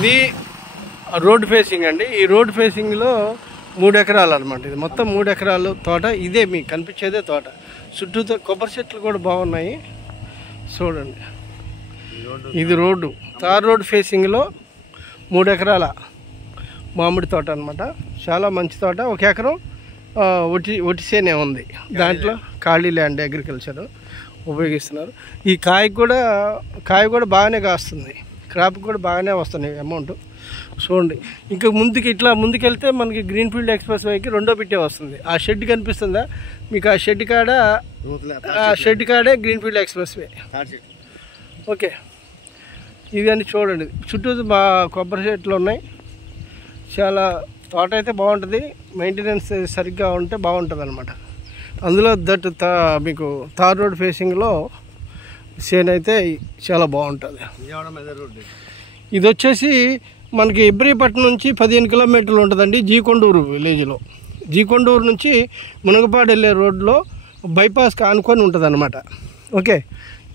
ఇది road facing అండి. ఈ రోడ్ ఫేసింగ్లో 3 ఎకరాలు అనమాట. ఇది మొత్తం 3 ఎకరాలు తోట. ఇదే మీకు కనిపించేదే తోట. చుట్టూతో కొబ్బరి చెట్లు కూడా బాగున్నాయి చూడండి. ఇది రోడ్డు, తార్ రోడ్ ఫేసింగ్లో 3 ఎకరాల మామిడి తోట అనమాట. చాలా మంచి తోట. 1 ఎకరం ఒటిసేనే ఉంది. దాంట్లో ఖాళీ ల్యాండ్ అగ్రికల్చర్ ఉపయోగిస్తున్నారు. ఈ కాయ కూడా బాగానే కాస్తుంది. క్రాప్ కూడా బాగానే వస్తున్నాయి అమౌంట్ చూడండి. ఇంకా ముందుకెళ్తే మనకి గ్రీన్ ఫీల్డ్ ఎక్స్ప్రెస్ వేకి 2వ బిట్టే వస్తుంది. ఆ షెడ్ కనిపిస్తుందా మీకు? ఆ షెడ్ కాడే green field express way. Okay, ఇది అని చూడండి. చుట్టూ మా కొబ్బరి చెట్లు ఉన్నాయి. చాలా తోట అయితే బాగుంటుంది. మెయింటెనెన్స్ సరిగ్గా ఉంటే బాగుంటుంది అనమాట. అందులో మీకు తార్ రోడ్ ఫేసింగ్లో సేన్ అయితే చాలా బాగుంటుంది. ఇది వచ్చేసి మనకి ఇబ్రహీపట్నం నుంచి 15 కిలోమీటర్లు ఉంటుందండి. జీకొండూరు విలేజ్లో. జీకొండూరు నుంచి మునగపాడు వెళ్ళే రోడ్లో బైపాస్కి ఆనుకొని ఉంటుంది అనమాట. ఓకే,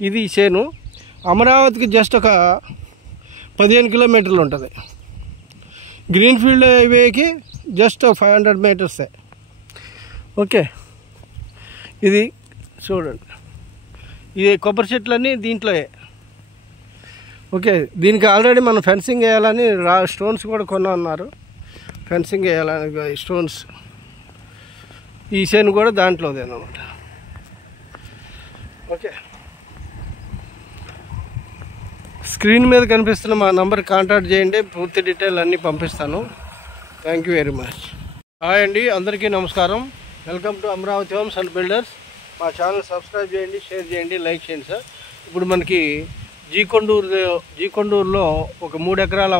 ఇది సేను. అమరావతికి జస్ట్ ఒక 15 కిలోమీటర్లు ఉంటుంది. గ్రీన్ ఫీల్డ్ హైవేకి జస్ట్ 500 మీటర్సే. ఓకే, ఇది చూడండి. ఇది కొబ్బరి చెట్లన్నీ దీంట్లోయే. ఓకే, దీనికి ఆల్రెడీ మనం ఫెన్సింగ్ వేయాలని స్టోన్స్ కూడా కొన్నారు. ఫెన్సింగ్ వేయాలని స్టోన్స్. ఈ సేను కూడా దాంట్లోదేనమాట. ఓకే, స్క్రీన్ మీద కనిపిస్తున్న మా నంబర్ కాంటాక్ట్ చేయండి. పూర్తి డీటెయిల్ అన్నీ పంపిస్తాను. Thank you very much. Hi అండి, అందరికీ నమస్కారం. Welcome to Amaravati homes and builders. మా ఛానల్ సబ్స్క్రైబ్ చేయండి, షేర్ చేయండి, లైక్ చేయండి సార్. ఇప్పుడు మనకి జీకొండూరులో ఒక 3 ఎకరాల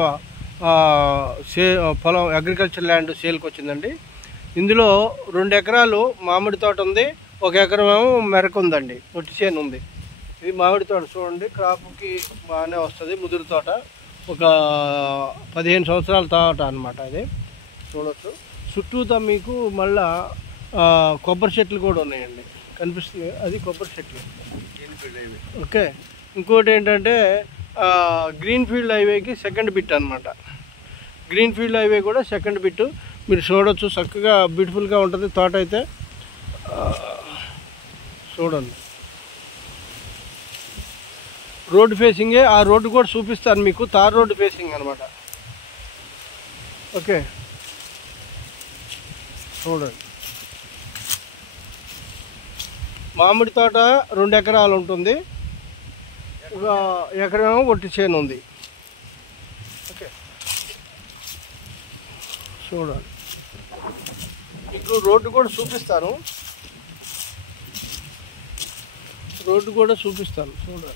పొలం అగ్రికల్చర్ ల్యాండ్ సేల్కి వచ్చిందండి. ఇందులో 2 ఎకరాలు మామిడి తోట ఉంది, 1 ఎకరం ఏమో మెరక ఉందండి. ఒట్టిసేను ఉంది. ఇది మామిడి తోట చూడండి. క్రాప్కి బాగానే వస్తుంది. ముదురు తోట, ఒక 15 సంవత్సరాల తోట అనమాట. ఇది చూడవచ్చు. చుట్టూతో మీకు మళ్ళా కొబ్బరి చెట్లు కూడా ఉన్నాయండి. కనిపిస్తుంది, అది కొబ్బరి చెట్లు. Green field highway. ఓకే, ఇంకోటి ఏంటంటే గ్రీన్ ఫీల్డ్ హైవేకి 2nd బిట్ అనమాట. గ్రీన్ ఫీల్డ్ హైవే కూడా 2nd బిట్. మీరు చూడవచ్చు. చక్కగా బ్యూటిఫుల్గా ఉంటుంది తోట అయితే. చూడండి, రోడ్డు ఫేసింగే. ఆ రోడ్డు కూడా చూపిస్తాను మీకు. తార్ రోడ్డు ఫేసింగ్ అనమాట. ఓకే, చూడండి. మామిడి తోట 2 ఎకరాలు ఉంటుంది. 1 ఎకరం ఒట్టి చేను ఉంది. ఓకే, చూడండి. మీకు రోడ్డు కూడా చూపిస్తాను. చూడండి.